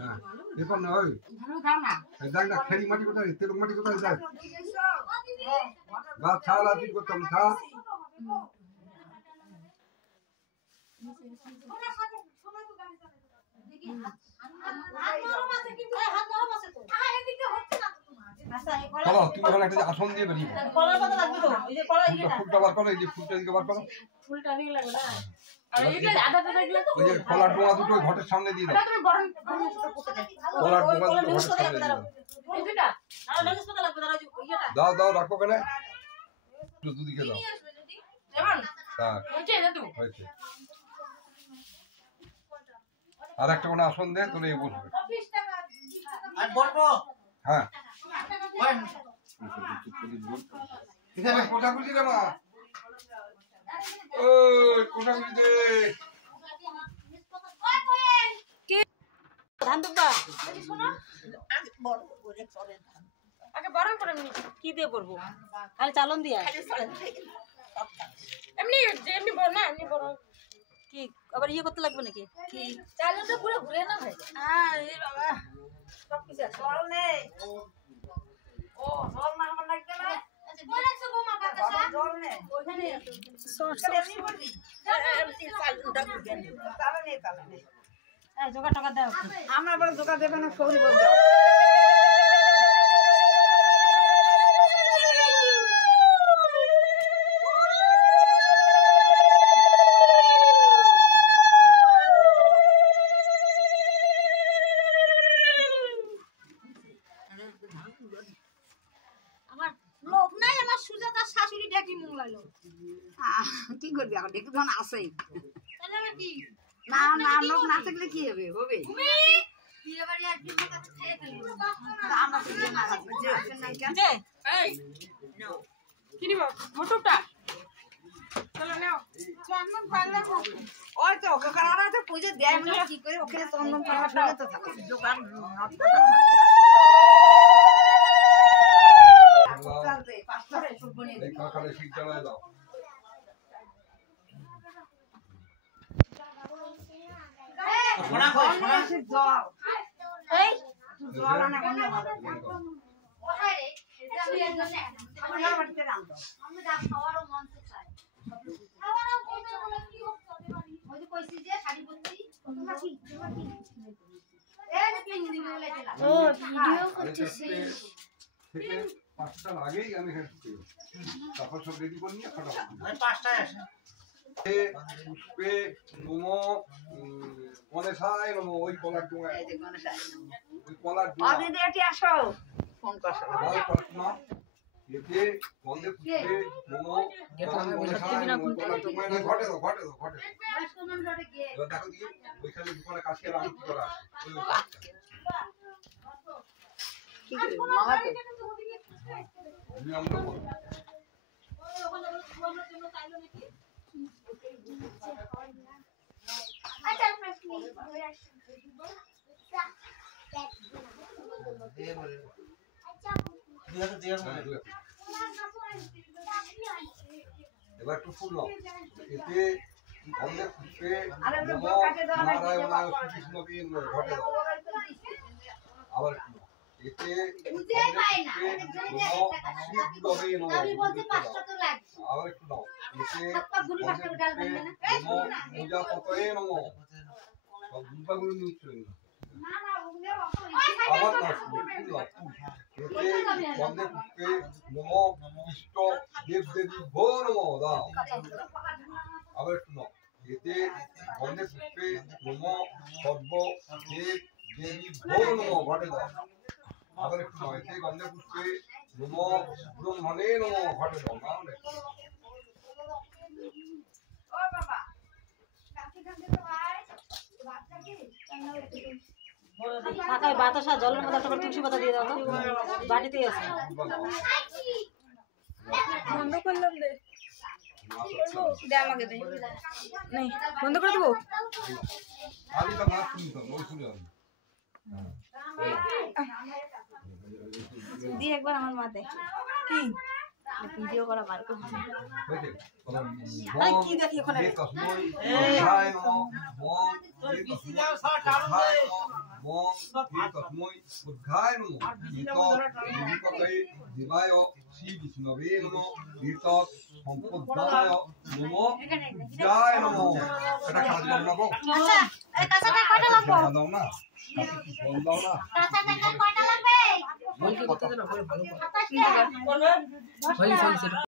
হ্যাঁ এরপর না ওই দেখ না খেলি মাটি কোথায় তেল মাটি কোথায় দেখ গাছ ছাড়া ঠিক করতাম ছা চলো তুমি ওখানে একটা আসন দিয়ে বেরিয়ে ফুলটা বার করো এই যে ফুলটা দিকে বার করো ফুলটা নিয়ে লাগবে না আর এইটা আদাটা দেখলে তো ওই যে কলার ডোঙা দুটো ঘটের সামনে দিয়ে দাও তুমি গরম ছোট করতে দাও কলার ডোঙা দুটো ঘটের সামনে দিয়ে দাও এই দুটা আর লেগেস পাতা লাগবে দাঁড়াও ওইটা দাও দাও রাখো কেন একটু দুদিকে দাও এমন হ্যাঁ হয়েছে দাদু হয়েছে আর একটা কোন আসন দে তোরে বসবে আর বলবো হ্যাঁ ওই এখানে কোটা কুচি রে মা ওই কোটা কুচি দে ধান দুব্বা আগে বড় করে পরে ধান আগে বরণ করে নি কি দিয়ে করব খালি চালন দিয়া খালি চলেন থেকে সব ধান এমনি এমনি বড় না এমনি বড় কি আবার ইয়ে করতে লাগবে নাকি কি চালনটা পুরো ঘুরে না ভাই হ্যাঁ এই বাবা সব কিছু জল নেই ও জল না আমার লাগবে না জল নেই ওখানে এমনি বলবি চালটা বুঝে নেই তাহলে নেই এই জোগাড় টাকা দাও আমরা বড় দোকান দেবে না সৌরি বলতে আমার লোক নাই আমার সুজাতার শাশুড়ি ডাকি মুখ লাগলো কি করবি এখন একটু ধন আসেই তাহলে আমি কি না না লোক না থাকলে কি হবে হবে বিয়ে বাড়ি একদিন কাছে খেয়ে ফেলবো আমরা তো না থাকবে যে নাই কেন যে এই কি নিব মোটরটা চলো নাও চন্দন পারলে ওই তো দোকানরা তো পুজো দেয় মানে কি করে ওখানে চন্দন পাড়া ফেলে তো থাকে দোকান এই কাকারে শীত চালায় দাও শোনা কই শোনা জল এই জল আনা কোন ভালো কোথায় রে এটা আমি একদম আমার বাড়িতে রান্না আমি যা খাওয়ারও মন চায় খাওয়ারও বলে কি হচ্ছে ওই যে কইছি যে শাড়ি পরছি তোমার কি এই যে পিন দিবে বলে দিলাম ও ভিডিও করতেছিস থেকে 5টার আগেই আমি হেড করি তারপর সব রেডি করে নিয়ে ফটাফট ওই 5টায় আসে পুষ্পে নমো গণেশায় নমো ওই কলার ডোঙায় এই যে গণেশ ওই কলার ডোঙা আদি দেটি আসো ফোন করছ লাল প্রার্থনা এতে গন্ধে পুষ্পে নমো গণেশায় নমো কলার ডোঙায় না ঘটে দাও রাজকুমার রোডে গিয়ে দেখো দিয়ে ওইখানে দোকানে কাজ করে আমি কি করা ওই কি করে মামা তো আমরা বলবো দিয়ে বলে দিয়ে এবার একটু ফুল নাও এতে গন্ধে পুষ্পে নমো নারায়ণায় শ্রীকৃষ্ণকে ঘটে দাও আবার একটু এতে বুঝেই পায় না শিবদেবে নমো আমি বলছি 5টা তো লাগবে আবার একটু নাও এতে হাতটা গুলি 5টা ডাল বানবে না নমো পূজাপতয়ে নমো সব দুর্গাগুলো নিচ্ছে না না ওগুলো আবার না এতে গন্ধে পুষ্পে নমো ইষ্ট দেব দেবী ভো নমো দাও আবার একটু নাও এতে গন্ধে পুষ্পে নমো সর্ব দেব দেবী ভো নমো ঘটে দাও আবার একটু নাও এতে গন্ধে পুষ্পে নমো ব্রহ্মণে নমো ঘটে দাও না ও বাবা কাছে কাছে তো আয় বাচ্চা কি ঢাকায় বাতাসা জলের মধ্যে একটা করে তুলসী পাতা দিয়ে দাও তো বাটিতেই আছে বন্ধ করলাম দে দে আমাকে দে নেই বন্ধ করে দেবো আগে তো মাছ শুনতাম ওই শুনে আমি দিয়ে একবার আমার মাতে কি ভিডিও করা বার করে আরে কি দেখি ওখানে তসময় হায় নমো মম তোর বিসি দাও 60 আলু দে নমঃ তস্मै বুদ্ধায় নমঃ বিপতয়ে দেবায় শ্রী বিষ্ণবে নমঃ সম্পদায় নমঃ জয় নমঃ। এটা কাজ বানাবো আচ্ছা এই কাঁচাটা কয়টা লাগবে দাও না ফোন দাও না কাঁচাটা কয়টা লাগবে বলছি কত দিন ভালো 27 টাকা ভালো